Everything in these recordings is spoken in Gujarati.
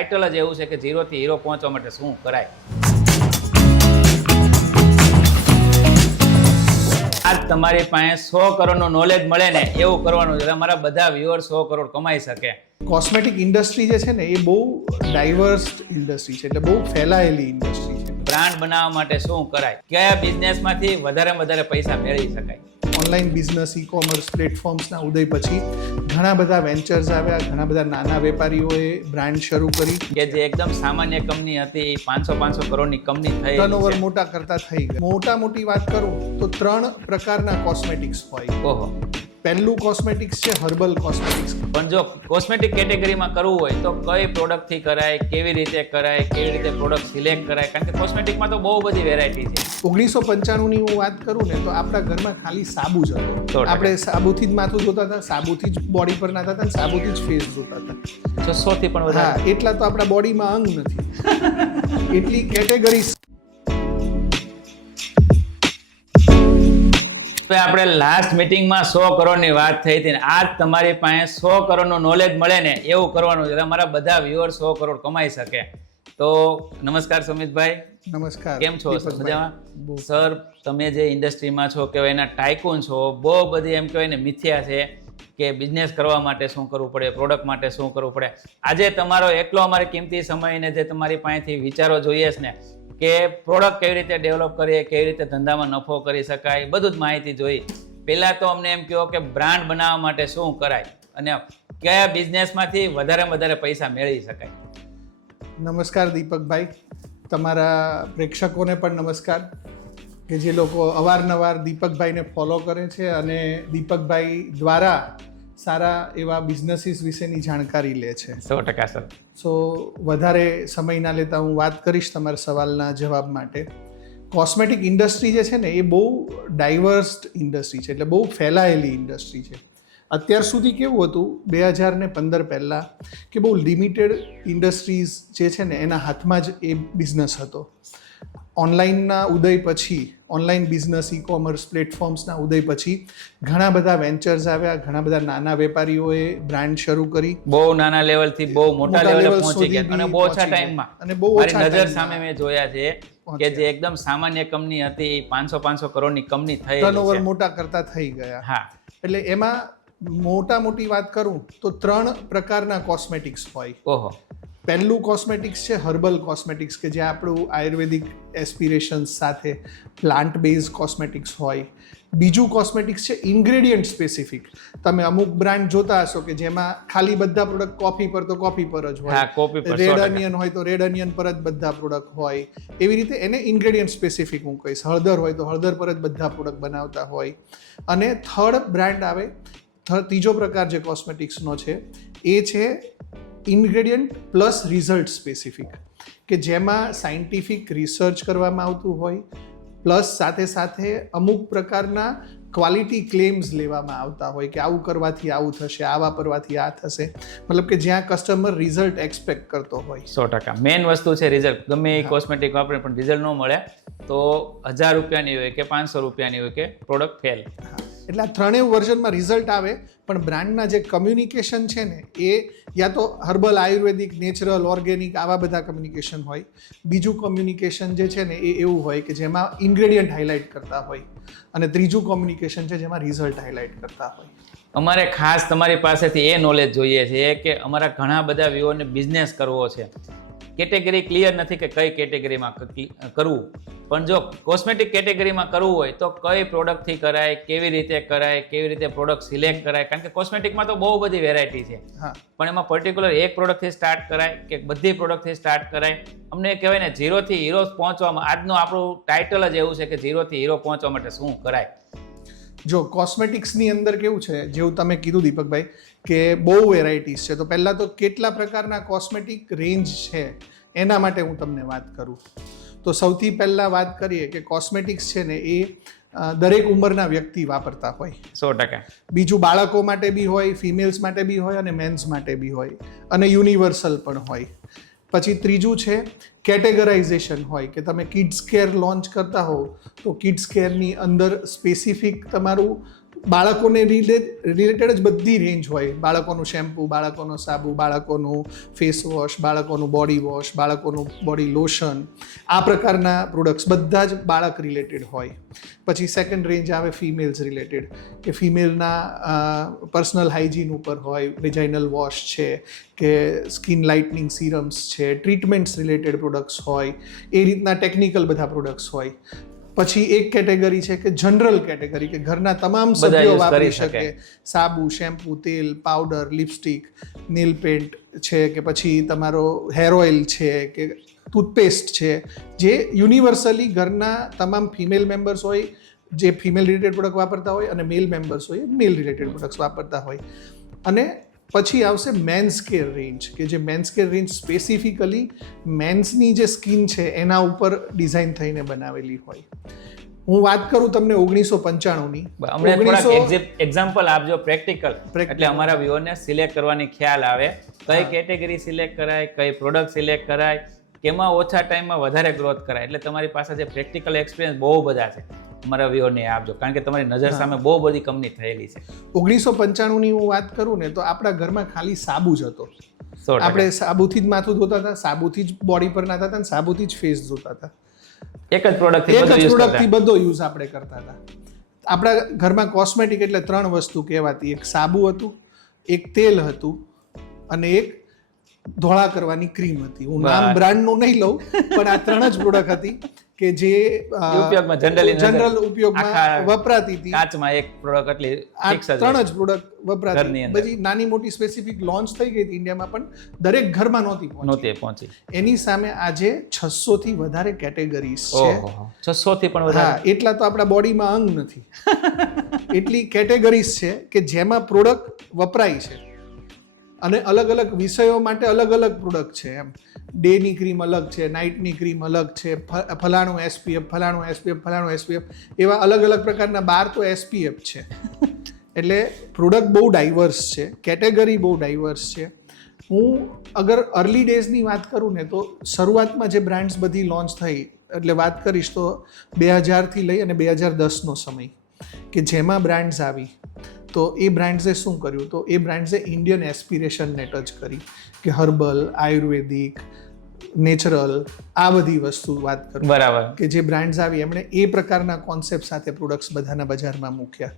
ટાઇટલ જ એવું છે કે ઝીરોથી હીરો પહોંચવા માટે શું કરાય? આજ તમારી પાસે સો કરોડનું નોલેજ મળે ને એવું કરવાનું છે તમારા બધા વ્યુઅર સો કરોડ કમાઈ શકે. કોસ્મેટિક ઇન્ડસ્ટ્રી જે છે ને એ બહુ ડાયવર્સ ઇન્ડસ્ટ્રી છે એટલે બહુ ફેલાયેલી ઇન્ડસ્ટ્રી છે. બ્રાન્ડ બનાવવા માટે શું કરાય? કયા બિઝનેસમાંથી વધારે વધારે પૈસા મેળવી શકાય? ઓનલાઈન બિઝનેસ ઈ કોમર્સ પ્લેટફોર્મ્સના ઉદય પછી ઘણા બધા વેન્ચર્સ આવ્યા ઘણા બધા નાના વેપારીઓએ બ્રાન્ડ શરૂ કરી. કે જે એકદમ સામાન્ય કંપની હતી પાંચસો પાંચસો કરોડની કંપની થઈ ટર્નઓવર મોટા કરતા થઈ ગયા. મોટા મોટી વાત કરું તો ત્રણ પ્રકારના કોસ્મેટિક્સ હોય. ઓહો. પહેલું કોસ્મેટિક્સ છે હર્બલ કોસ્મેટિક્સ પણ જો કોસ્મેટિક કેટેગરીમાં કરવું હોય તો કઈ પ્રોડક્ટથી કરાય કેવી રીતે કરાય કેવી રીતે પ્રોડક્ટ સિલેક્ટ કરાય? કારણ કે કોસ્મેટિકમાં તો બહુ બધી વેરાયટી છે. ઓગણીસો પંચાણુંની હું વાત કરું ને તો આપણા ઘરમાં ખાલી સાબુ જ હતો. આપણે સાબુથી જ માથું ધોતા હતા સાબુથી જ બોડી પર નાતા હતા અને સાબુથી જ ફેસ ધોતા હતા. છસો થી પણ વધારે. એટલા તો આપણા બોડીમાં અંગ નથી. એટલી કેટેગરી તો આપણે લાસ્ટ મિટિંગમાં સો કરોડની વાત થઈ હતી ને આજ તમારી પાસે સો કરોડનું નોલેજ મળે ને એવું કરવાનું છે. તમારા બધા વ્યુઅર સો કરોડ કમાઈ શકે. તો નમસ્કાર સુમિતભાઈ. નમસ્કાર. કેમ છો? મજામાં? સર તમે જે ઇન્ડસ્ટ્રીમાં છો કહેવાય એના ટાઇકૂન છો બહુ બધી એમ કહેવાય ને મિથ્યા છે કે બિઝનેસ કરવા માટે શું કરવું પડે પ્રોડક્ટ માટે શું કરવું પડે. આજે તમારો એકલો અમારે કિંમતી સમયને જે તમારી પાસેથી વિચારો જોઈએ છે ને કે પ્રોડક્ટ કેવી રીતે ડેવલપ કરીએ, કેવી રીતે ધંધામાં નફો કરી શકાય, બધું જ માહિતી જોઈ. પહેલાં તો અમને એમ કહો કે બ્રાન્ડ બનાવવા માટે શું કરાય અને કયા બિઝનેસમાંથી વધારે વધારે પૈસા મેળવી શકાય. નમસ્કાર દીપકભાઈ. તમારા પ્રેક્ષકોને પણ નમસ્કાર. કે જે લોકો અવારનવાર દીપકભાઈને ફોલો કરે છે અને દીપકભાઈ દ્વારા સારા એવા બિઝનેસીસ વિશેની જાણકારી લે છે. સો ટકા સર. સો વધારે સમય ના લેતા હું વાત કરીશ તમારા સવાલના જવાબ માટે. કોસ્મેટિક ઇન્ડસ્ટ્રી જે છે ને એ બહુ ડાયવર્સ ઇન્ડસ્ટ્રી છે એટલે બહુ ફેલાયેલી ઇન્ડસ્ટ્રી છે. અત્યાર સુધી કેવું હતું બે હજાર ને પંદર પહેલાં કે બહુ લિમિટેડ ઇન્ડસ્ટ્રીઝ જે છે ને એના હાથમાં જ એ બિઝનેસ હતો. ઓનલાઈનના ઉદય પછી ઓનલાઈન બિઝનેસ ઈ કોમર્સ પ્લેટફોર્મ્સના ઉદય પછી ઘણા બધા વેન્ચર્સ આવ્યા ઘણા બધા નાના વેપારીઓએ બ્રાન્ડ શરૂ કરી. બહુ નાના લેવલથી બહુ મોટા લેવલે પહોંચી ગયા અને બહુ ઓછા. ટાઈમમાં. અને બહુ ઓછા નજર સામે મેં જોયા છે કે જે એકદમ સામાન્ય કંપની હતી પાંચસો પાંચસો કરોડની કંપની થઈ ટર્નઓવર મોટા કરતા થઈ ગયા. હા. એટલે એમાં મોટા મોટી વાત કરું તો ત્રણ પ્રકારના કોસ્મેટિક્સ હોય. ઓહો. પહેલું કોસ્મેટિક્સ છે હર્બલ કોસ્મેટિક્સ કે જે આપણું આયુર્વેદિક એસ્પિરેશન્સ સાથે પ્લાન્ટ બેઝ કોસ્મેટિક્સ હોય. બીજું કોસ્મેટિક્સ છે ઇન્ગ્રેડિયન્ટ સ્પેસિફિક તમે અમુક બ્રાન્ડ જોતા હશો કે જેમાં ખાલી બધા પ્રોડક્ટ કોફી પર તો કોફી પર જ હોય. રેડ અનિયન હોય તો રેડ અનિયન પર જ બધા પ્રોડક્ટ હોય. એવી રીતે એને ઇન્ગ્રેડિયન્ટ સ્પેસિફિક હું કહીશ. હળદર હોય તો હળદર પર જ બધા પ્રોડક્ટ બનાવતા હોય. અને થર્ડ બ્રાન્ડ આવે થ- ત્રીજો પ્રકાર જે કોસ્મેટિક્સનો છે એ છે ઇન્ગ્રેડિયન્ટ પ્લસ રિઝલ્ટ સ્પેસિફિક કે જેમાં સાયન્ટિફિક રિસર્ચ કરવામાં આવતું હોય પ્લસ સાથે સાથે અમુક પ્રકારના ક્વોલિટી ક્લેમ્સ લેવામાં આવતા હોય કે આવું કરવાથી આવું થશે આ વાપરવાથી આ થશે. મતલબ કે જ્યાં કસ્ટમર રિઝલ્ટ એક્સપેક્ટ કરતો હોય. સો ટકા. મેઇન વસ્તુ છે રિઝલ્ટ. ગમે એ કોસ્મેટિક વાપરે પણ રિઝલ્ટ ન મળે તો હજાર રૂપિયાની હોય કે પાંચસો રૂપિયાની હોય કે પ્રોડક્ટ ફેલ. એટલે આ ત્રણેય વર્ઝનમાં રિઝલ્ટ આવે, પણ બ્રાન્ડના જે કમ્યુનિકેશન છે ને, એ યા તો હર્બલ આયુર્વેદિક નેચરલ ઓર્ગેનિક આવા બધા કમ્યુનિકેશન હોય. બીજું કમ્યુનિકેશન જે છે ને, એ એવું હોય કે જેમાં ઇન્ગ્રેડિયન્ટ હાઇલાઇટ કરતા હોય. અને ત્રીજું કોમ્યુનિકેશન છે જેમાં રિઝલ્ટ હાઇલાઇટ કરતા હોય. અમારે ખાસ તમારી પાસેથી એ નોલેજ જોઈએ છે કે અમારા ઘણા બધા વ્યૂઓને બિઝનેસ કરવો છે. કેટેગરી ક્લિયર નથી કે કઈ કેટેગરીમાં કરવું. પણ જો કોસ્મેટિક કેટેગરીમાં કરવું હોય તો કઈ પ્રોડક્ટથી કરાય કેવી રીતે કરાય કેવી રીતે પ્રોડક્ટ સિલેક્ટ કરાય? કારણ કે કોસ્મેટિકમાં તો બહુ બધી વેરાયટી છે. પણ એમાં પર્ટિક્યુલર એક પ્રોડક્ટથી સ્ટાર્ટ કરાય કે બધી પ્રોડક્ટથી સ્ટાર્ટ કરાય? અમને કહેવાય ને ઝીરોથી હીરો પહોંચવામાં આજનું આપણું ટાઇટલ જ એવું છે કે ઝીરોથી હીરો પહોંચવા માટે શું કરાય? જો કોસ્મેટિક્સની અંદર કેવું છે જેવું તમે કીધું દીપકભાઈ કે બહુ વેરાયટીઝ છે તો પહેલાં તો કેટલા પ્રકારના કોસ્મેટિક રેન્જ છે એના માટે હું તમને વાત કરું. તો સૌથી પહેલાં વાત કરીએ કે કોસ્મેટિક્સ છે ને એ દરેક ઉંમરના વ્યક્તિ વાપરતા હોય. સો ટકા. બીજું બાળકો માટે બી હોય ફિમેલ્સ માટે બી હોય અને મેન્સ માટે બી હોય. અને યુનિવર્સલ પણ હોય. પછી ત્રીજું છે કેટેગરાઇઝેશન હોય કે તમે કિડ્સ કેર લોન્ચ કરતા હો તો કિડ્સ કેરની અંદર સ્પેસિફિક તમારું બાળકોને રિલેટેડ જ બધી રેન્જ હોય. બાળકોનું શેમ્પૂ બાળકોનો સાબુ, બાળકોનું ફેસ વોશ બાળકોનું બોડી વોશ બાળકોનું બોડી લોશન આ પ્રકારના પ્રોડક્ટ્સ બધા જ બાળક રિલેટેડ હોય. પછી સેકન્ડ રેન્જ આવે ફિમેલ્સ રિલેટેડ કે ફિમેલના પર્સનલ હાઇજીન ઉપર હોય વેજાઇનલ વોશ છે, કે સ્કિન લાઇટનિંગ સિરમ્સ છે ટ્રીટમેન્ટ્સ રિલેટેડ પ્રોડક્ટ્સ હોય, એ રીતના ટેકનિકલ બધા પ્રોડક્ટ્સ હોય. પછી એક કેટેગરી છે કે જનરલ કેટેગરી કે ઘરના તમામ સભ્યો વાપરી શકે. શકે સાબુ શેમ્પૂ તેલ પાવડર લિપસ્ટિક નેલ પેન્ટ છે કે પછી તમારો હેર ઓઇલ છે કે ટૂથપેસ્ટ છે જે યુનિવર્સલી ઘરના તમામ ફિમેલ મેમ્બર્સ હોય જે ફિમેલ રિલેટેડ પ્રોડક્ટ વાપરતા હોય અને મેલ મેમ્બર્સ હોય મેલ રિલેટેડ પ્રોડક્ટ્સ વાપરતા હોય અને પછી આવશે મેન્સ કેર રેન્જ કે જે મેન્સ કેર રેન્જ સ્પેસિફિકલી મેન્સની જે સ્કિન છે એના ઉપર ડિઝાઇન થઈને બનાવેલી હોય. હું વાત કરું તમને ઓગણીસો પંચાણુંની. એક્ઝામ્પલ આપજો પ્રેક્ટિકલ એટલે અમારા વ્યુઅરને સિલેક્ટ કરવાની ખ્યાલ આવે. કઈ કેટેગરી સિલેક્ટ કરાય કઈ પ્રોડક્ટ સિલેક્ટ કરાય કેમાં ઓછા ટાઈમમાં વધારે ગ્રોથ કરાય. એટલે તમારી પાસે જે પ્રેક્ટિકલ એક્સપિરિયન્સ બહુ બધા છે. અમારા વ્યુઅરને આપજો. કારણ કે તમારી નજર સામે બહુ બધી કંપની થયેલી છે. ઓગણીસો પંચાણુંની હું વાત કરું ને તો આપણા ઘરમાં ખાલી સાબુ જ હતો. આપણે સાબુથી જ માથું ધોતા હતા સાબુથી જ બોડી પર નાતા હતા અને સાબુથી જ ફેસ ધોતા હતા. એક જ પ્રોડક્ટ એક જ પ્રોડક્ટથી બધો યુઝ આપણે કરતા હતા. આપણા ઘરમાં કોસ્મેટિક એટલે ત્રણ વસ્તુ કહેવાતી. એક સાબુ હતું એક તેલ હતું અને એક ધોળા કરવાની ક્રીમ હતી. હું નામ. બ્રાન્ડનું નહીં લઉં પણ આ ત્રણ જ પ્રોડક્ટ હતી. કે જે ઉપયોગમાં જનરલી જનરલ ઉપયોગમાં વપરાતી હતી. કાચમાં એક પ્રોડક્ટ એટલી ફિક્સ ત્રણ જ પ્રોડક્ટ વપરાતી પછી નાની મોટી સ્પેસિફિક લોન્ચ થઈ ગઈ હતી ઇન્ડિયામાં પણ દરેક ઘરમાં નહોતી નહોતી પહોંચી. એની સામે આજે છસો થી વધારે કેટેગરીઝ છે. છસો થી પણ વધારે. એટલા તો આપણા બોડીમાં અંગ નથી. એટલી કેટેગરીઝ છે કે જેમાં પ્રોડક્ટ વપરાય છે. અને અલગ અલગ વિષયો માટે અલગ અલગ પ્રોડક્ટ છે એમ. ડેની ક્રીમ અલગ છે નાઇટની ક્રીમ અલગ છે ફલાણું એસપીએફ ફલાણું એસપીએફ ફલાણું એસપીએફ એવા અલગ અલગ પ્રકારના બાર તો એસપીએફ છે. એટલે પ્રોડક્ટ બહુ ડાઇવર્સ છે કેટેગરી બહુ ડાઇવર્સ છે. હું અગર અર્લી ડેઝની વાત કરું ને તો શરૂઆતમાં જે બ્રાન્ડ્સ બધી લોન્ચ થઈ, એટલે વાત કરીશ તો બે હજારથી લઈ અને બે હજાર દસનો સમય. કે જેમાં બ્રાન્ડ્સ આવી તો એ બ્રાન્ડ્સે શું કર્યું? તો એ બ્રાન્ડ્સે ઇન્ડિયન એસ્પિરેશનને ટચ કરી કે હર્બલ આયુર્વેદિક નેચરલ આ બધી વસ્તુ વાત કરું. બરાબર. કે જે બ્રાન્ડ્સ આવી એમણે એ પ્રકારના કોન્સેપ્ટ સાથે પ્રોડક્ટ્સ બધાના બજારમાં મૂક્યા.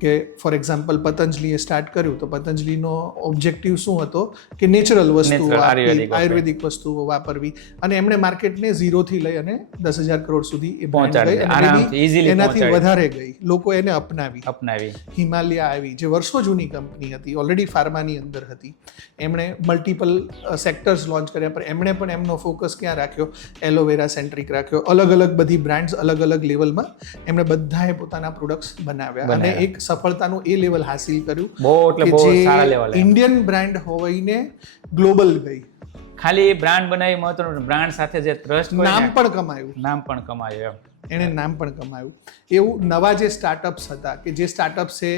કે ફોર એક્ઝામ્પલ પતંજલિએ સ્ટાર્ટ કર્યું તો પતંજલિનો ઓબ્જેક્ટિવ શું હતો? કે નેચરલ વસ્તુઓ આયુર્વેદિક વસ્તુ. આયુર્વેદિક વસ્તુઓ વાપરવી. અને એમણે માર્કેટને ઝીરોથી લઈ અને દસ હજાર કરોડ સુધી એ પહોંચાડી એનાથી વધારે ગઈ. લોકો એને અપનાવી. અપનાવી. હિમાલયા આવી જે વર્ષો જૂની કંપની હતી ઓલરેડી ફાર્માની અંદર હતી. એમણે મલ્ટિપલ સેક્ટર્સ લોન્ચ કર્યા પણ એમણે પણ એમનો ફોકસ ક્યાં રાખ્યો? એલોવેરા સેન્ટ્રિક રાખ્યો. અલગ અલગ બધી બ્રાન્ડ્સ અલગ અલગ લેવલમાં એમણે બધાએ પોતાના પ્રોડક્ટ્સ બનાવ્યા. અને એક સફળતાનું એ લેવલ હાસિલ કર્યું બહુ એટલે બહુ જે સારા લેવલે ઇન્ડિયન બ્રાન્ડ હોઈને ગ્લોબલ ગઈ. ખાલી બ્રાન્ડ બનાવી મહત્વનું બ્રાન્ડ સાથે જે ટ્રસ્ટ નામ પણ કમાયું. નામ પણ કમાયું એમ. એણે નામ પણ કમાયું. એવું નવા જે સ્ટાર્ટઅપ્સ હતા કે જે સ્ટાર્ટઅપ્સે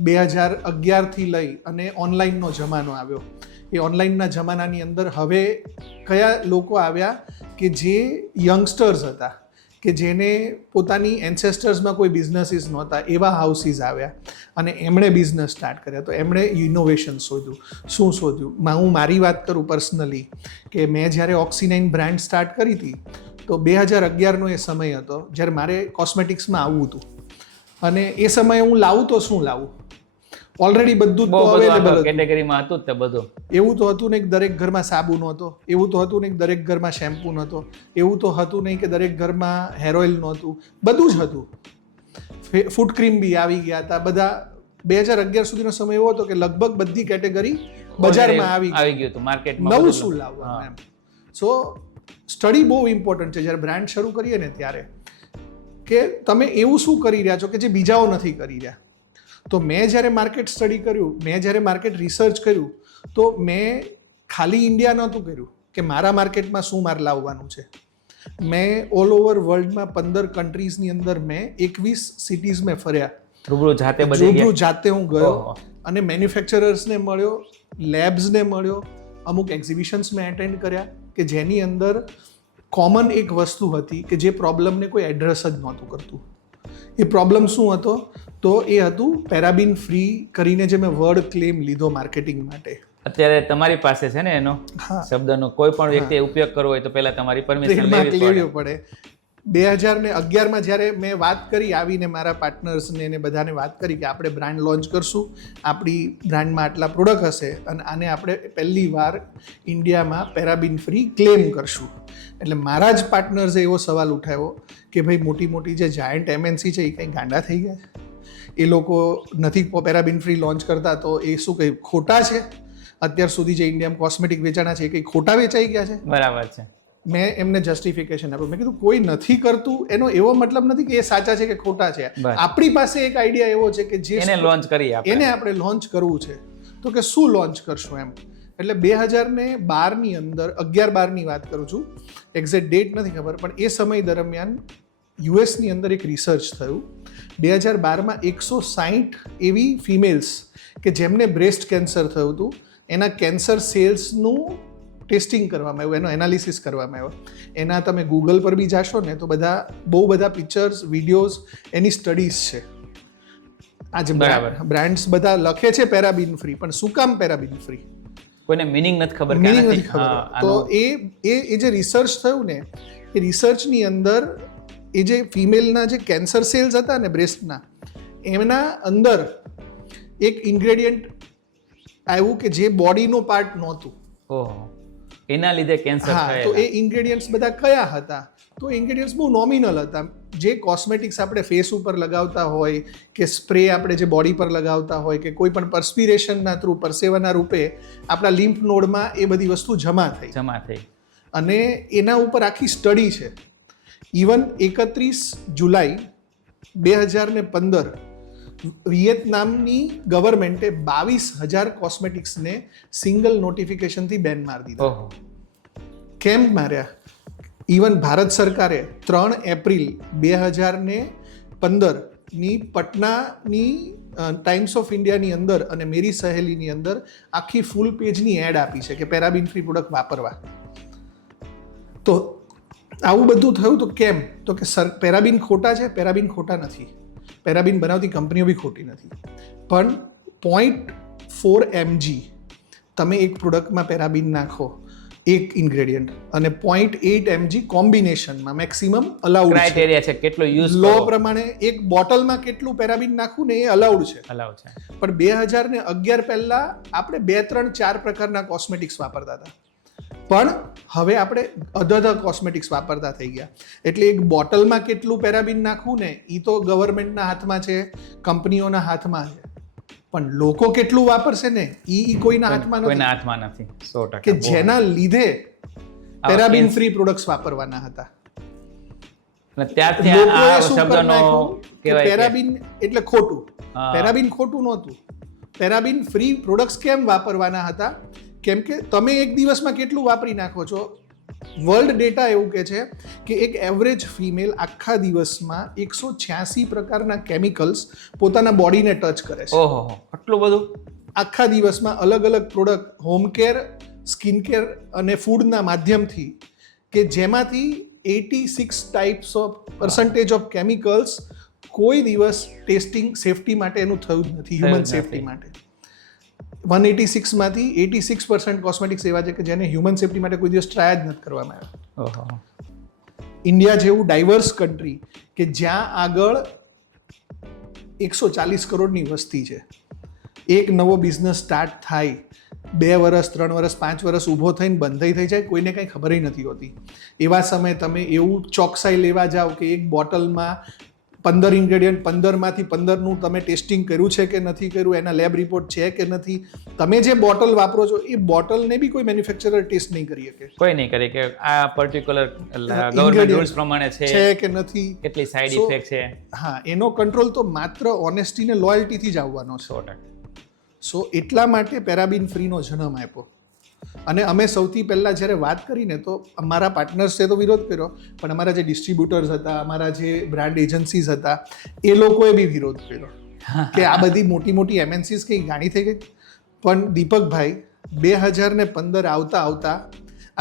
બે હજાર અગિયારથી લઈ અને ઓનલાઈનનો જમાનો આવ્યો. એ ઓનલાઈનના જમાનાની અંદર હવે કયા લોકો આવ્યા કે જે યંગસ્ટર્સ હતા? કે જેને પોતાની એન્સેસ્ટર્સમાં કોઈ બિઝનેસીસ નહોતા, એવા હાઉસીસ આવ્યા અને એમણે બિઝનેસ સ્ટાર્ટ કર્યા. તો એમણે ઇનોવેશન શોધ્યું. શું શોધ્યું? હું મારી વાત કરું પર્સનલી કે મેં જ્યારે ઓક્સિનાઇન બ્રાન્ડ સ્ટાર્ટ કરી હતી, તો બે હજાર અગિયારનો એ સમય હતો જ્યારે મારે કોસ્મેટિક્સમાં આવવું હતું. અને એ સમયે હું લાવું તો શું લાવું? ઓલરેડી બધું તો અવેલેબલ કેટેગરીમાં હતું. જ તે બધું. એવું તો હતું નહીં કે દરેક ઘરમાં સાબુ નહોતો. એવું તો હતું નહીં કે દરેક ઘરમાં શેમ્પૂ નહોતો. એવું તો હતું નહીં કે દરેક ઘરમાં હેર ઓઇલ નહોતું. બધું જ હતું. ફૂટ ક્રીમ બી આવી ગયા હતા. બધા બે હજાર અગિયાર સુધીનો સમય એવો હતો કે લગભગ બધી કેટેગરી બજારમાં આવી આવી ગયું હતું. માર્કેટમાં નવું શું લાવવાનું એમ. સો સ્ટડી બહુ ઇમ્પોર્ટન્ટ છે. જ્યારે બ્રાન્ડ શરૂ કરીએ ને ત્યારે. કે તમે એવું શું કરી રહ્યા છો કે જે બીજાઓ નથી કરી રહ્યા? તો મેં જ્યારે માર્કેટ સ્ટડી કર્યું મેં જ્યારે માર્કેટ રિસર્ચ કર્યું તો મેં ખાલી ઇન્ડિયા નહોતું કર્યું કે મારા માર્કેટમાં શું મારે લાવવાનું છે. મેં ઓલ ઓવર વર્લ્ડમાં પંદર કન્ટ્રીઝની અંદર મેં એકવીસ સિટીઝ મેં ફર્યા. રૂબરૂ જાતે રૂબરૂ જાતે હું ગયો અને મેન્યુફેક્ચરર્સને મળ્યો લેબ્સને મળ્યો અમુક એક્ઝિબિશન્સ મેં એટેન્ડ કર્યા કે જેની અંદર કોમન એક વસ્તુ હતી કે જે પ્રોબ્લેમને કોઈ એડ્રેસ જ નહોતું કરતું. એ પ્રોબ્લેમ શું હતો? તો એ હતું પેરાબિન ફ્રી કરીને જે મેં વર્ડ ક્લેમ લીધો માર્કેટિંગ માટે. અત્યારે તમારી પાસે છે ને એનો શબ્દનો કોઈ પણ વ્યક્તિ ઉપયોગ કરવો હોય તો પહેલા તમારી પરમિશન લેવી પડે. બે હજાર ને અગિયારમાં જ્યારે મેં વાત કરી આવીને મારા પાર્ટનર્સને ને બધાને વાત કરી કે આપણે બ્રાન્ડ લોન્ચ કરશું આપણી બ્રાન્ડમાં આટલા પ્રોડક્ટ હશે અને આને આપણે પહેલી વાર ઇન્ડિયામાં પેરાબિન ફ્રી ક્લેમ કરશું. એટલે મારા જ પાર્ટનર્સે એવો સવાલ ઉઠાવ્યો કે ભાઈ મોટી મોટી જે જાયન્ટ એમએનસી છે એ કંઈ ગાંડા થઈ ગયા છે? એ લોકો નથી પેરાબિન ફ્રી લોન્ચ કરતા તો એ શું કંઈ ખોટા છે? અત્યાર સુધી જે ઇન્ડિયામાં કોસ્મેટિક વેચાણા છે એ કંઈ ખોટા વેચાઈ ગયા છે? બરાબર છે. મેં એમને જસ્ટિફિકેશન આપ્યું. મેં કીધું કોઈ નથી કરતું. એનો એવો મતલબ નથી કે એ સાચા છે કે ખોટા છે. આપણી પાસે એક આઈડિયા એવો છે કે જે એને લોન્ચ કરીએ એને આપણે લોન્ચ કરવું છે. તો કે શું લોન્ચ કરશું એમ? એટલે બે હજાર ને બારની અંદર અગિયાર બારની વાત કરું છું. એક્ઝેક્ટ ડેટ નથી ખબર પણ એ સમય દરમિયાન યુએસની અંદર એક રિસર્ચ થયું. બે હજાર બારમાં એકસો સાહીઠ એવી ફિમેલ્સ કે જેમને બ્રેસ્ટ કેન્સર થયું હતું એના કેન્સર સેલ્સનું ટેસ્ટિંગ કરવામાં આવ્યું એનો એનાલિસિસ કરવામાં આવ્યો. એના તમે ગૂગલ પર બી જાશો ને તો બધા બહુ બધા પિક્ચર્સ વિડીયોઝ એની સ્ટડીઝ છે. આજે બરાબર. બ્રાન્ડ્સ બધા લખે છે પેરાબિન ફ્રી પણ શું કામ પેરાબિન ફ્રી કોઈને મિનિંગ નથી ખબર મિનિંગ નથી ખબર. તો એ એ એ જે રિસર્ચ થયું ને એ રિસર્ચની અંદર એ જે ફિમેલના જે કેન્સર સેલ્સ હતા ને બ્રેસ્ટના એમના અંદર એક ઇન્ગ્રેડિયન્ટ આવ્યું કે જે બોડીનો પાર્ટ નહોતું. ઓહો. એના લીધે કેન્સર હા તો એ ઇન્ગ્રેડિયન્ટ્સ બધા કયા હતા? તો ઇન્ગ્રેડિયન્ટ્સ બહુ નોમિનલ હતા. જે કોસ્મેટિક્સ આપણે ફેસ ઉપર લગાવતા હોય કે સ્પ્રે આપણે જે બોડી પર લગાવતા હોય કે કોઈ પણ પરસ્પિરેશનના થ્રુ પરસેવાના રૂપે આપણા લિમ્ફ નોડમાં એ બધી વસ્તુ જમા થઈ. જમા થઈ. અને એના ઉપર આખી સ્ટડી છે. ઇવન એકત્રીસ જુલાઈ બે હજાર ને પંદર વિયેતનામની ગવર્મેન્ટે બાવીસ હજાર કોસ્મેટિક્સને સિંગલ નોટિફિકેશનથી બેન મારી દીધા. કેમ માર્યા? ઇવન ભારત સરકારે ત્રણ એપ્રિલ બે હજાર ને પંદરની પટનાની ટાઈમ્સ ઓફ ઇન્ડિયાની અંદર અને મેરી સહેલીની અંદર આખી ફૂલ પેજની એડ આપી છે કે પેરાબિન ફ્રી પ્રોડક્ટ વાપરવા. તો આવું બધું થયું તો કેમ? તો કે સર પેરાબિન ખોટા છે પેરાબિન ખોટા નથી. પેરાબિન બનાવતી કંપનીઓ બી ખોટી નથી. પણ પોઈન્ટ ફોર એમજી તમે એક પ્રોડક્ટમાં પેરાબિન નાખો એક ઇન્ગ્રેડિયન્ટ અને પોઈન્ટ એઇટ એમજી કોમ્બિનેશનમાં મેક્સિમમ અલાઉડ છે. ક્રાઇટેરિયા છે કેટલો યુઝ લો પ્રમાણે એક બોટલમાં કેટલું પેરાબિન નાખવું ને એ અલાઉડ છે. અલાઉડ છે. પણ બે હજાર ને અગિયાર પહેલા આપણે બે ત્રણ ચાર પ્રકારના કોસ્મેટિક્સ વાપરતા હતા. પણ હવે આપણે અધધ કોસ્મેટિક્સ વાપરતા થઈ ગયા. એટલે એક બોટલમાં કેટલું પેરાબિન નાખવું ને એ તો ગવર્મેન્ટના હાથમાં છે કંપનીઓના હાથમાં છે. પણ લોકો કેટલું વાપરશે ને એ કોઈના હાથમાં કોઈના નથી. હાથમાં નથી. સો ટકા. કે જેના લીધે પેરાબીન ફ્રી પ્રોડક્ટ્સ વાપરવાના હતા. અને ત્યારથી આ શબ્દનો કહેવાય પેરાબિન એટલે ખોટું. પેરાબીન પેરાબિન ખોટું નહોતું. પેરાબિન ફ્રી પ્રોડક્ટ્સ કેમ વાપરવાના હતા? કેમ કે તમે એક દિવસમાં કેટલું વાપરી નાખો છો? વર્લ્ડ ડેટા એવું કે છે કે એક એવરેજ ફિમેલ આખા દિવસમાં એકસો છ્યાસી પ્રકારના કેમિકલ્સ પોતાના બોડીને ટચ કરે છે. ઓહો આટલું બધું? આખા દિવસમાં અલગ અલગ product home care skin care અને ફૂડના માધ્યમથી કે જેમાંથી eighty six types of percentage of chemicals કોઈ દિવસ ટેસ્ટિંગ સેફટી માટે એનું થયું જ નથી હ્યુમન સેફટી માટે. વન એટી સિક્સમાંથી એટી સિક્સ પર્સન્ટ કોસ્મેટિક્સ એવા છે કે જેને હ્યુમન સેફટી માટે કોઈ દિવસ ટ્રાય જ નથી કરવામાં આવ્યો. ઇન્ડિયા જેવું ડાયવર્સ કન્ટ્રી કે જ્યાં આગળ એકસો ચાલીસ કરોડની વસ્તી છે. એક નવો બિઝનેસ સ્ટાર્ટ થાય બે વર્ષ ત્રણ વર્ષ પાંચ વર્ષ ઊભો થઈને બંધાઈ થઈ જાય કોઈને કંઈ ખબર નથી હોતી. એવા સમયે તમે એવું ચોકસાઈ લેવા જાઓ કે એક બોટલમાં પંદર ઇન્ગ્રેડિયન્ટ પંદરમાંથી પંદરનું તમે ટેસ્ટિંગ કર્યું છે કે નથી કર્યું એના લેબ રિપોર્ટ છે કે નથી તમે જે બોટલ વાપરો છો એ બોટલને બી કોઈ મેન્યુફેક્ચરર ટેસ્ટ નહીં કરી શકે. કોઈ નહીં કરે કે આ પર્ટિક્યુલર ગવર્મેન્ટ રૂલ્સ પ્રમાણે છે. કે નથી કેટલી સાઈડ ઇફેક્ટ છે. હા એનો કંટ્રોલ તો માત્ર ઓનેસ્ટી ને લોયલ્ટીથી જ આવવાનો છે. સો સો એટલા માટે પેરાબિન ફ્રીનો જન્મ આપ્યો. અને અમે સૌથી પહેલાં જ્યારે વાત કરીને તો અમારા પાર્ટનર્સે તો વિરોધ કર્યો, પણ અમારા જે ડિસ્ટ્રીબ્યુટર્સ હતા, અમારા જે બ્રાન્ડ એજન્સીઝ હતા, એ લોકોએ બી વિરોધ કર્યો કે આ બધી મોટી મોટી એમએનસીઝ કંઈ ગાણી થઈ ગઈ? પણ દીપકભાઈ, બે હજાર ને પંદર આવતા આવતા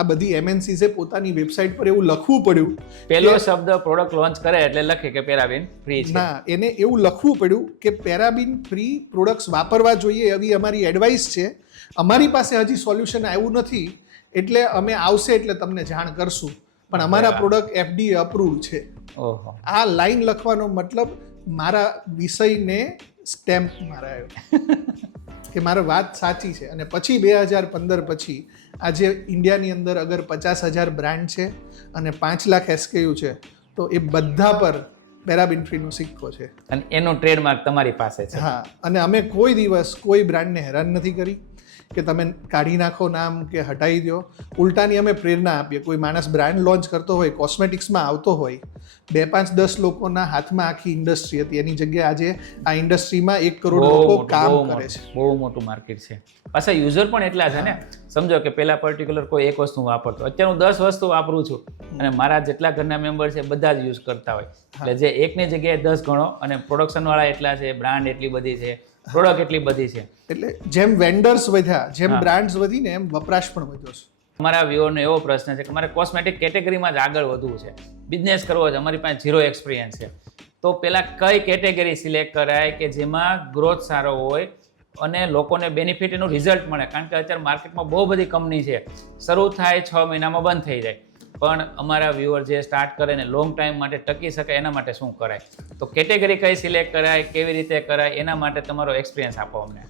આ બધી એમએનસીઝે પોતાની વેબસાઇટ પર એવું લખવું પડ્યું પહેલો શબ્દ પ્રોડક્ટ લોન્ચ કરે એટલે લખે કે પેરાબિન ફ્રી છે. ના એને એવું લખવું પડ્યું કે પેરાબિન ફ્રી પ્રોડક્ટ્સ વાપરવા જોઈએ એવી અમારી એડવાઇસ છે. અમારી પાસે હજી સોલ્યુશન આવ્યું નથી એટલે અમે આવશે એટલે તમને જાણ કરશું. પણ અમારા પ્રોડક્ટ એફડીએ અપ્રૂવ છે. ઓહો. આ લાઈન લખવાનો મતલબ મારા વિષયને સ્ટેમ્પ મારાયો. કે મારી વાત સાચી છે. અને પછી બે હજાર પંદર પછી આજે ઇન્ડિયાની અંદર અગર પચાસ હજાર બ્રાન્ડ છે અને પાંચ લાખ એસકેયુ છે તો એ બધા પર પેરાબિન્ફ્રીનો સિક્કો છે. અને એનો ટ્રેડમાર્ક તમારી પાસે છે. હા અને અમે કોઈ દિવસ કોઈ બ્રાન્ડને હેરાન નથી કરી. કે તમે કાઢી નાખો નામ કે હટાવી દો ઉલટાની અમે પ્રેરણા આપીએ. કોઈ માણસ બ્રાન્ડ લોન્ચ કરતો હોય કોસ્મેટિક્સમાં આવતો હોય બે પાંચ દસ લોકોના હાથમાં આખી ઇન્ડસ્ટ્રી હતી. એની જગ્યાએ આજે આ ઇન્ડસ્ટ્રીમાં એક કરોડ લોકો કામ કરે છે. બહુ મોટું માર્કેટ છે. પાછા યુઝર પણ એટલા છે ને. સમજો કે પેલા પર્ટિક્યુલર કોઈ એક વસ્તુ વાપરતો અત્યારે હું દસ વસ્તુ વાપરું છું અને મારા જેટલા ઘરના મેમ્બર છે બધા જ યુઝ કરતા હોય. એટલે જે એકની જગ્યાએ દસ ગણો અને પ્રોડક્શન વાળા એટલા છે બ્રાન્ડ એટલી બધી છે પ્રોડક્ટ એટલી બધી છે. એટલે જેમ વેન્ડર્સ વધ્યા જેમ બ્રાન્ડ્સ વધીને એમ વપરાશ પણ વધ્યો છે. અમારા વ્યુઅરનો એવો પ્રશ્ન છે કે મારે કોસ્મેટિક કેટેગરીમાં જ આગળ વધવું છે. બિઝનેસ કરવો છે અમારી પાસે ઝીરો એક્સપિરિયન્સ છે. તો પહેલાં કઈ કેટેગરી સિલેક્ટ કરાય કે જેમાં ગ્રોથ સારો હોય અને લોકોને બેનિફિટ એનું રિઝલ્ટ મળે? કારણ કે અત્યારે માર્કેટમાં બહુ બધી કંપની છે. શરૂ થાય છ મહિનામાં બંધ થઈ જાય. પણ અમારા વ્યુઅર જે સ્ટાર્ટ કરે ને લોંગ ટાઈમ માટે ટકી શકે એના માટે શું કરાય? તો કેટેગરી કઈ સિલેક્ટ કરાય, કેવી રીતે કરાય, એના માટે તમારો એક્સપિરિયન્સ આપો અમને.